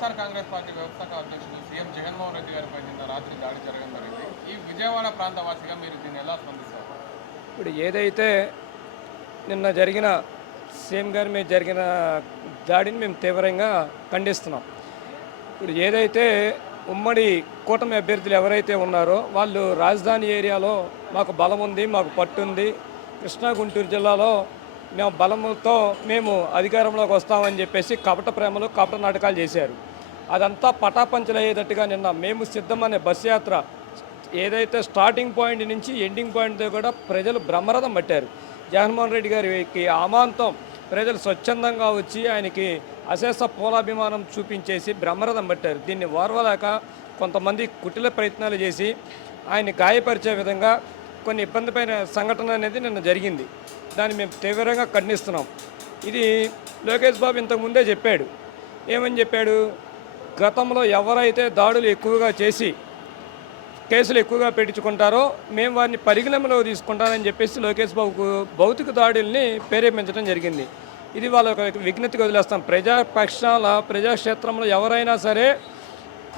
YSR Congress party వ్యవస్థాపక అధ్యక్షుడు CM Jaganmohan Reddy గారిపై నిన్న రాత్రి దాడి జరగడం జరిగింది. ఈ విజయవాడ ప్రాంతవాసిగా మీరు దీన్ని ఎలా స్పందిస్తారు? ఇప్పుడు ఏదైతే నిన్న జరిగిన సీఎం గారి మీద జరిగిన దాడిని మేము తీవ్రంగా ఖండిస్తున్నాం. ఇప్పుడు ఏదైతే ఉమ్మడి కూటమి అభ్యర్థులు ఎవరైతే ఉన్నారో వాళ్ళు రాజధాని ఏరియాలో మాకు బలం ఉంది మాకు పట్టుంది కృష్ణా గుంటూరు జిల్లాలో మేము బలముతో మేము అధికారంలోకి వస్తామని చెప్పేసి కపట ప్రేమలు కపట నాటకాలు చేశారు. అదంతా పటాపంచలయ్యేటట్టుగా నిన్న మేము సిద్ధమనే బస్ యాత్ర ఏదైతే స్టార్టింగ్ పాయింట్ నుంచి ఎండింగ్ పాయింట్ కూడా ప్రజలు బ్రహ్మరథం పట్టారు. జగన్మోహన్ రెడ్డి గారికి ఆమాంతం ప్రజలు స్వచ్ఛందంగా వచ్చి ఆయనకి అశేష పూలాభిమానం చూపించేసి బ్రహ్మరథం పట్టారు. దీన్ని ఓర్వలేక కొంతమంది కుటిల ప్రయత్నాలు చేసి ఆయన్ని గాయపరిచే విధంగా కొన్ని ఇబ్బందిపైన సంఘటన అనేది నిన్న జరిగింది. దాన్ని మేము తీవ్రంగా ఖండిస్తున్నాం. ఇది లోకేష్ బాబు ఇంతకుముందే చెప్పాడు. ఏమని చెప్పాడు? గతంలో ఎవరైతే దాడులు ఎక్కువగా చేసి కేసులు ఎక్కువగా పెట్టించుకుంటారో మేము వారిని పరిగణనలో తీసుకుంటారని చెప్పేసి లోకేష్ బాబుకు భౌతిక దాడుల్ని ప్రేరేపించడం జరిగింది. ఇది వాళ్ళ యొక్క విజ్ఞతకి వదిలేస్తాం. ప్రజాపక్షాల ప్రజాక్షేత్రంలో ఎవరైనా సరే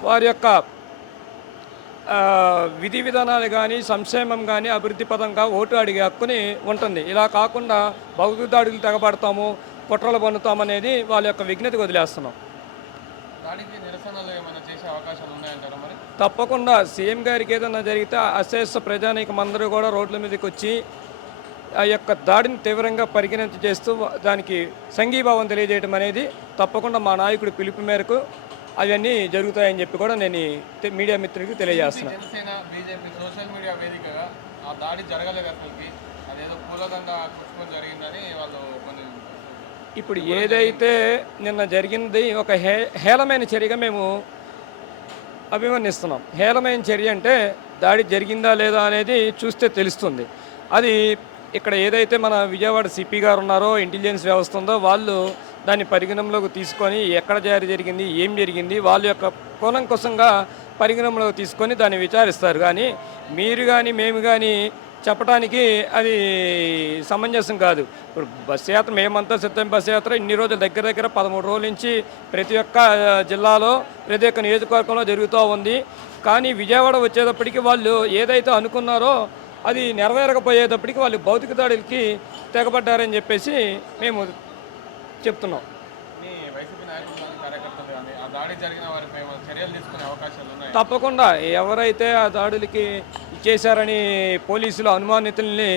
వారి యొక్క విధి విధానాలు కానీ సంక్షేమం కానీ అభివృద్ధి పదంగా ఓటు అడిగే హక్కుని ఉంటుంది. ఇలా కాకుండా భౌతిక దాడులు తెగబడతాము కుట్రలు పొందుతామనేది వాళ్ళ యొక్క విజ్ఞతకి వదిలేస్తున్నాం దాడికి నిరసనలు ఏమైనా చేసే అవకాశాలు ఉన్నాయంటారా మరి తప్పకుండా. సీఎం గారికి ఏదైనా జరిగితే అశేష ప్రజానీకం అందరూ కూడా రోడ్ల మీదకి వచ్చి ఆ యొక్క దాడిని తీవ్రంగా పరిగణించి చేస్తూ దానికి సంఘీభావం తెలియజేయడం అనేది తప్పకుండా మా నాయకుడి పిలుపు మేరకు అవన్నీ జరుగుతాయని చెప్పి కూడా నేను మీడియా మిత్రుడికి తెలియజేస్తున్నాను దాడి జరగలేదు అసలుకి. అదేదో పూలదండ పుష్పం జరిగిందని వాళ్ళు కొన్ని ఇప్పుడు ఏదైతే నిన్న జరిగింది ఒక హే హేళమైన చర్యగా మేము అభివర్ణిస్తున్నాం. హేళమైన చర్య అంటే దాడి జరిగిందా లేదా అనేది చూస్తే తెలుస్తుంది. అది ఇక్కడ ఏదైతే మన విజయవాడ సిపి గారు ఉన్నారో ఇంటెలిజెన్స్ వ్యవస్థ ఉందో వాళ్ళు దాన్ని పరిగణంలోకి తీసుకొని ఎక్కడ జారీ జరిగింది ఏం జరిగింది వాళ్ళ యొక్క కోణం కోసంగా పరిగణంలోకి తీసుకొని దాన్ని విచారిస్తారు. కానీ మీరు కానీ మేము కానీ చెప్పడానికి అది సమంజసం కాదు. ఇప్పుడు బస్ యాత్ర మేమంతా సిద్ధం బస్ యాత్ర ఇన్ని రోజులు దగ్గర దగ్గర పదమూడు రోజుల నుంచి ప్రతి ఒక్క జిల్లాలో ప్రతి ఒక్క నియోజకవర్గంలో జరుగుతూ ఉంది. కానీ విజయవాడ వచ్చేటప్పటికి వాళ్ళు ఏదైతే అనుకున్నారో అది నెరవేరకపోయేటప్పటికి వాళ్ళు భౌతిక దాడులకి తెగబడ్డారని చెప్పేసి మేము చెప్తున్నాం. మీ వైసీపీ నాయకులు కార్యకర్తలు కానీ ఆ దాడి జరిగిన వారిపై చర్యలు తీసుకునే అవకాశాలు ఉన్నాయి. తప్పకుండా. ఎవరైతే ఆ దాడులకి చేశారని పోలీసులు అనుమానితుల్ని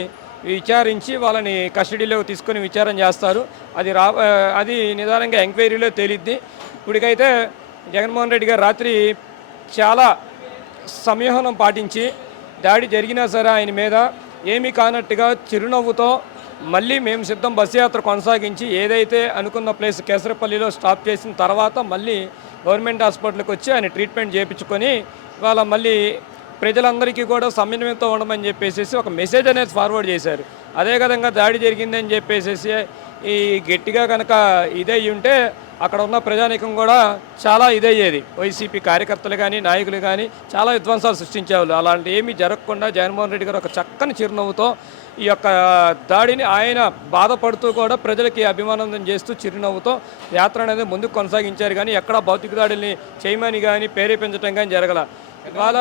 విచారించి వాళ్ళని కస్టడీలో తీసుకొని విచారణ చేస్తారు. అది రా అది నిదానంగా ఎంక్వైరీలో తేలిద్ది. ఇప్పటికైతే జగన్మోహన్ రెడ్డి గారు రాత్రి చాలా సంయోహనం పాటించి దాడి జరిగినా సరే ఆయన మీద ఏమీ కానట్టుగా చిరునవ్వుతో మళ్ళీ మేము సిద్ధం బస్సు యాత్ర కొనసాగించి ఏదైతే అనుకున్న ప్లేస్ కేసరపల్లిలో స్టాప్ చేసిన తర్వాత మళ్ళీ గవర్నమెంట్ హాస్పిటల్కి వచ్చి ఆయన ట్రీట్మెంట్ చేయించుకొని ఇవాళ మళ్ళీ ప్రజలందరికీ కూడా సమన్వయంతో ఉండమని చెప్పేసి ఒక మెసేజ్ అనేది ఫార్వర్డ్ చేశారు. అదే విధంగా దాడి జరిగిందని చెప్పేసి ఈ గట్టిగా కనుక ఇదే ఉంటే అక్కడ ఉన్న ప్రజానీకం కూడా చాలా ఇదయ్యేది. వైసీపీ కార్యకర్తలు కానీ నాయకులు కానీ చాలా విధ్వంసాలు సృష్టించేవాళ్ళు. అలాంటి ఏమీ జరగకుండా జగన్మోహన్ రెడ్డి గారు ఒక చక్కని చిరునవ్వుతో ఈ యొక్క దాడిని ఆయన బాధపడుతూ కూడా ప్రజలకి అభిమానం చేస్తూ చిరునవ్వుతో యాత్ర అనేది ముందుకు కొనసాగించారు. కానీ ఎక్కడ భౌతిక దాడిని చేయమని కానీ ప్రేరేపించడం కానీ జరగల. ఇవాళ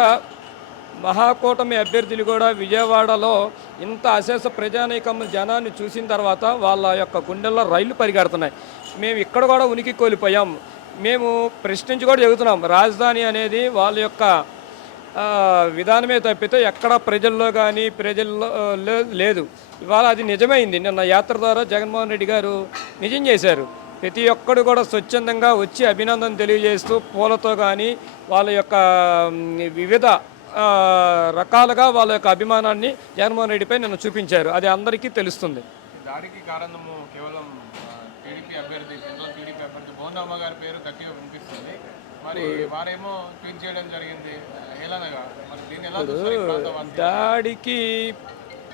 మహాకూటమి అభ్యర్థులు కూడా విజయవాడలో ఇంత అశేష ప్రజానీకం జనాన్ని చూసిన తర్వాత వాళ్ళ యొక్క గుండెల్లో రైళ్ళు పరిగెడుతున్నాయి. మేము ఇక్కడ కూడా ఉనికి కోల్పోయాం. మేము ప్రశ్నించి కూడా చెబుతున్నాం. రాజధాని అనేది వాళ్ళ యొక్క విధానమే తప్పితే ఎక్కడ ప్రజల్లో కానీ ప్రజల్లో లే- లేదు. ఇవాళ అది నిజమైంది. నిన్న యాత్ర ద్వారా జగన్మోహన్ రెడ్డి గారు నిజం చేశారు. ప్రతి ఒక్కడు కూడా స్వచ్ఛందంగా వచ్చి అభినందన తెలియజేస్తూ పూలతో కానీ వాళ్ళ యొక్క వివిధ రకాలుగా వాళ్ళ యొక్క అభిమానాన్ని జగన్మోహన్ రెడ్డిపై నిన్న చూపించారు. అది అందరికీ తెలుస్తుంది. దాడికి కారణము కేవలం టీడీపీ అభ్యర్థి సెంట్రల్ టీడీపీ అభ్యర్థి బోందమ్మ గారి పేరు గట్టిగా వినిపిస్తుంది. మరి వారేమో ట్వీట్ చేయడం జరిగింది. హేళనగా. మరి దీన్ని ఎలా? దాడికి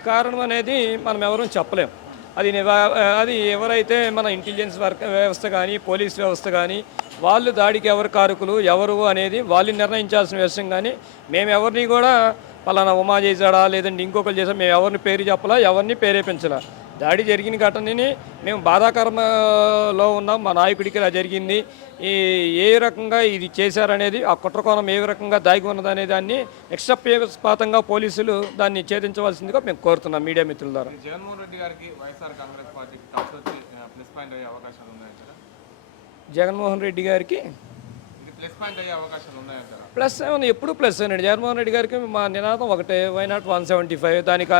కారణం అనేది మనం ఎవరూ చెప్పలేం. అది నివా- అది ఎవరైతే మన ఇంటెలిజెన్స్ వర్క్ వ్యవస్థ కానీ పోలీస్ వ్యవస్థ కానీ వాళ్ళు దాడికి ఎవరు కారకులు ఎవరు అనేది వాళ్ళు నిర్ణయించాల్సిన విషయం కానీ మేము ఎవరిని కూడా పలానా ఉమా చేశాడా లేదంటే ఇంకొకరు చేసాం మేము ఎవరిని పేరు చెప్పలా ఎవరిని ప్రేరేపించలా దాడి జరిగిన ఘటనని మేము బాధాకరంలో ఉన్నాం మా నాయకుడికి ఇలా జరిగింది. ఈ ఏ రకంగా ఇది చేశారనేది ఆ కుట్రకోణం ఏ రకంగా దాగి ఉన్నదనే దాన్ని నిక్షపేపాతంగా పోలీసులు దాన్ని ఛేదించవలసిందిగా మేము కోరుతున్నాం మీడియా మిత్రుల ద్వారా. జగన్మోహన్ రెడ్డి గారికి వైఎస్ఆర్ కాంగ్రెస్ ఉన్నాయంటారా జగన్మోహన్ రెడ్డి గారికి ప్లస్ ఎప్పుడు ప్లస్ అండి? జగన్మోహన్ రెడ్డి గారికి మా నినాదం ఒకటే వైనాట్ వన్ సెవెంటీ ఫైవ్ దానికి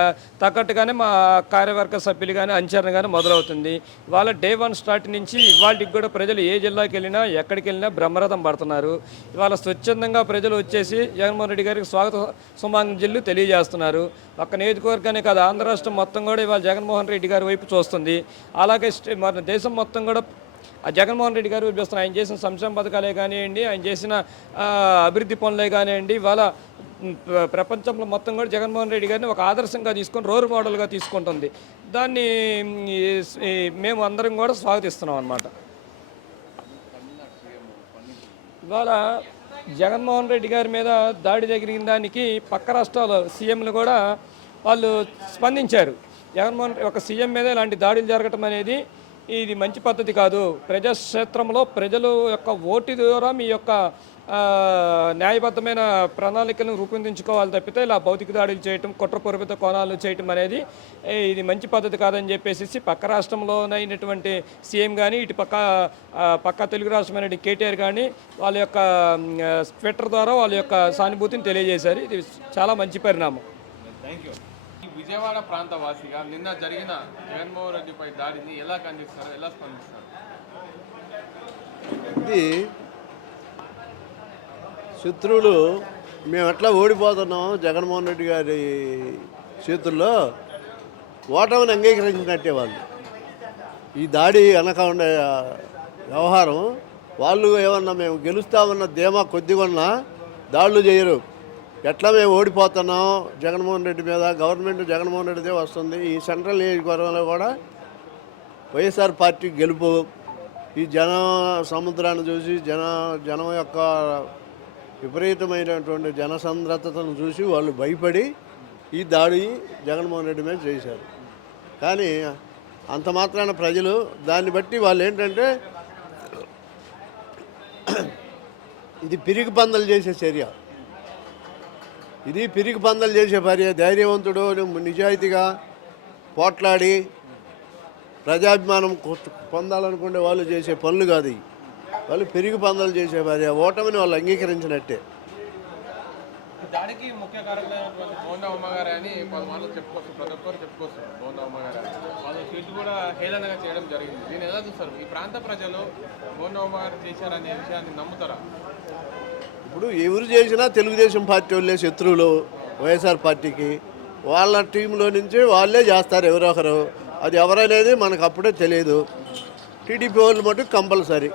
తగ్గట్టుగానే మా కార్యవర్గ సభ్యులు కానీ అంచరణ కానీ మొదలవుతుంది. వాళ్ళ డే వన్ స్టార్ట్ నుంచి ఇవాళకి కూడా ప్రజలు ఏ జిల్లాకి వెళ్ళినా ఎక్కడికి వెళ్ళినా బ్రహ్మరథం పడుతున్నారు. ఇవాళ స్వచ్ఛందంగా ప్రజలు వచ్చేసి జగన్మోహన్ రెడ్డి గారికి స్వాగత సుమాంజలు తెలియజేస్తున్నారు. ఒక్క నియోజకవర్గానే కాదు ఆంధ్ర రాష్ట్రం మొత్తం కూడా ఇవాళ జగన్మోహన్ రెడ్డి గారి వైపు చూస్తుంది. అలాగే స్టే- మన దేశం మొత్తం కూడా జగన్మోహన్ రెడ్డి గారు చూపిస్తున్న ఆయన చేసిన సంక్షేమ పథకాలే కానివ్వండి ఆయన చేసిన అభివృద్ధి పనులే కానివ్వండి ఇవాళ ప్రపంచంలో మొత్తం కూడా జగన్మోహన్ రెడ్డి గారిని ఒక ఆదర్శంగా తీసుకొని రోల్ మోడల్గా తీసుకుంటుంది. దాన్ని మేము అందరం కూడా స్వాగతిస్తున్నాం అన్నమాట. ఇవాళ జగన్మోహన్ రెడ్డి గారి మీద దాడి జరిగిన దానికి పక్క రాష్ట్రాల సీఎంలు కూడా వాళ్ళు స్పందించారు. జగన్మోహన్ ఒక సీఎం మీద ఇలాంటి దాడులు జరగటం అనేది ఇది మంచి పద్ధతి కాదు. ప్రజాక్షేత్రంలో ప్రజలు యొక్క ఓటు ద్వారా మీ యొక్క న్యాయబద్ధమైన ప్రణాళికలను రూపొందించుకోవాలి తప్పితే ఇలా భౌతిక దాడులు చేయటం కుట్రపూరిత కోణాలు చేయటం అనేది ఇది మంచి పద్ధతి కాదని చెప్పేసి పక్క రాష్ట్రంలోనైనటువంటి సీఎం కానీ ఇటు పక్క పక్క తెలుగు రాష్ట్రమైన కేటీఆర్ కానీ వాళ్ళ యొక్క ట్విట్టర్ ద్వారా వాళ్ళ యొక్క సానుభూతిని తెలియజేశారు. ఇది చాలా మంచి పరిణామం. థ్యాంక్ యూ విజయవాడ ప్రాంత వాసిగా నిన్న జరిగిన జగన్మోహన్ రెడ్డిపై దాడిని ఎలా ఖండిస్తారు ఎలా స్పందిస్తారు? ఇది శత్రువులు మేము ఎట్లా ఓడిపోతున్నాం జగన్మోహన్ రెడ్డి గారి చేతుల్లో ఓటమిని అంగీకరించినట్టే వాళ్ళు. ఈ దాడి వెనక ఉండే వ్యవహారం వాళ్ళు ఏమన్నా మేము గెలుస్తామన్న ధీమా కొద్దిగా ఉన్నా దాడులు చేయరు. ఎట్లా మేము ఓడిపోతున్నాం? జగన్మోహన్ రెడ్డి మీద గవర్నమెంట్ జగన్మోహన్ రెడ్డిదే వస్తుంది. ఈ సెంట్రల్ నియోజకవర్గంలో కూడా వైఎస్ఆర్ పార్టీ గెలుపు. ఈ జన సముద్రాన్ని చూసి జన జనం యొక్క విపరీతమైనటువంటి జనసంద్రతను చూసి వాళ్ళు భయపడి ఈ దాడి జగన్మోహన్ రెడ్డి మీద చేశారు. కానీ అంత మాత్రాన ప్రజలు దాన్ని బట్టి వాళ్ళు ఏంటంటే ఇది పిరిగి పందలు చేసే చర్య. ఇది పిరికి పందలు చేసే భార్య ధైర్యవంతుడు నిజాయితీగా పోట్లాడి ప్రజాభిమానం కొ- పొందాలనుకునే వాళ్ళు చేసే పనులు కాదు వాళ్ళు పెరిగి పందాలు చేసే భార్య ఓటమిని వాళ్ళు అంగీకరించినట్టే. దానికి ముఖ్య అని చెప్పుకోవచ్చు ప్రతి ఒక్కరు చెప్పుకోవచ్చు ఉమ్మగారు వాళ్ళు సీట్లు కూడా హేళనగా చేయడం జరిగింది. నేను ఎలా చూస్తారు? ఈ ప్రాంత ప్రజలు బోండా ఉమ్మగారు చేశారనే విషయాన్ని నమ్ముతారా? ఇప్పుడు ఎవరు చేసినా తెలుగుదేశం పార్టీ వాళ్ళే శత్రువులు వైఎస్ఆర్ పార్టీకి. వాళ్ళ టీంలో నుంచి వాళ్ళే చేస్తారు ఎవరో ఒకరు అది ఎవరనేది మనకు అప్పుడే తెలియదు. టీడీపీ వాళ్ళు మటుకు కంపల్సరీ?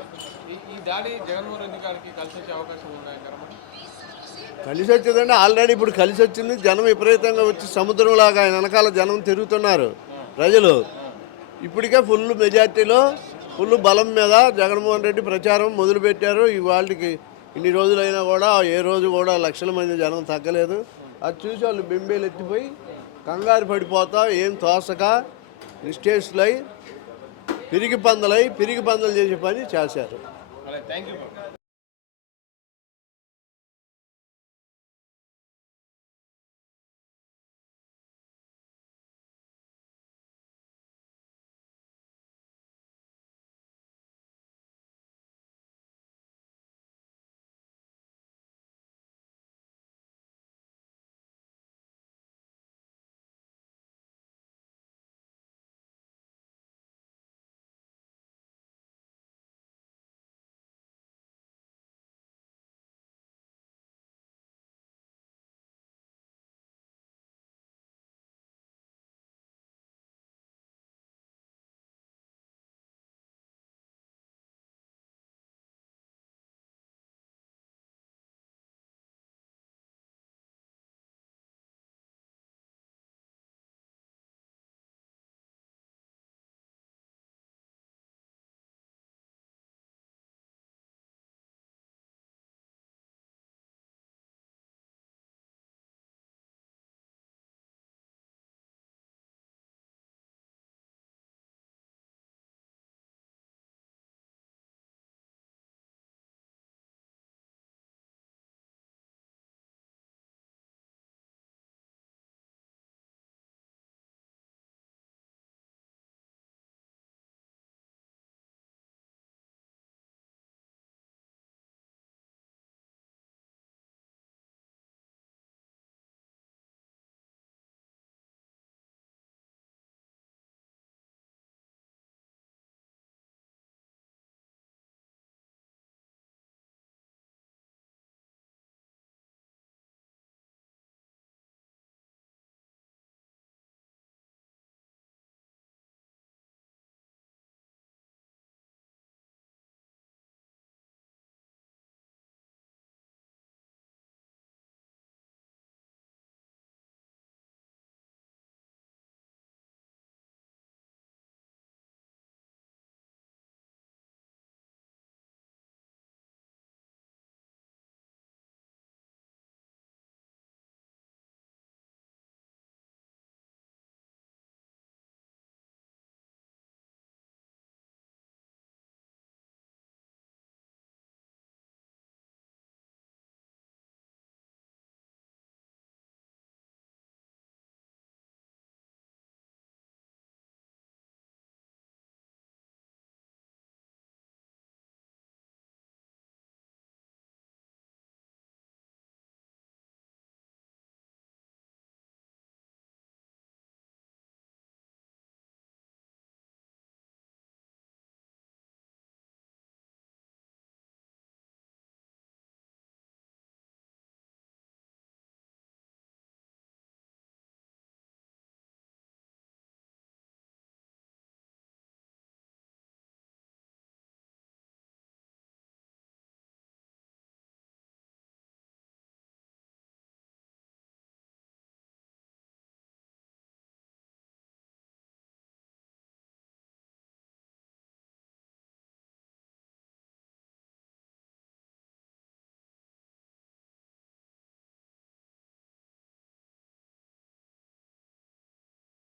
కలిసి వచ్చిందంటే ఆల్రెడీ ఇప్పుడు కలిసి వచ్చింది. జనం విపరీతంగా వచ్చి సముద్రంలాగా ఆయన వెనకాల జనం తిరుగుతున్నారు ప్రజలు. ఇప్పటికే ఫుల్ మెజార్టీలో ఫుల్ బలం మీద జగన్మోహన్ రెడ్డి ప్రచారం మొదలుపెట్టారు. ఈ వాళ్ళకి ఇన్ని రోజులైనా కూడా ఏ రోజు కూడా లక్షల మంది జనం తగ్గలేదు. అది చూసి వాళ్ళు బింబేలు ఎత్తిపోయి కంగారు పడిపోతా ఏం తోసక నిశ్చేష్లై పిరిగి పందలై పిరిగి పందలు చేసే పని చేశారు. Thank you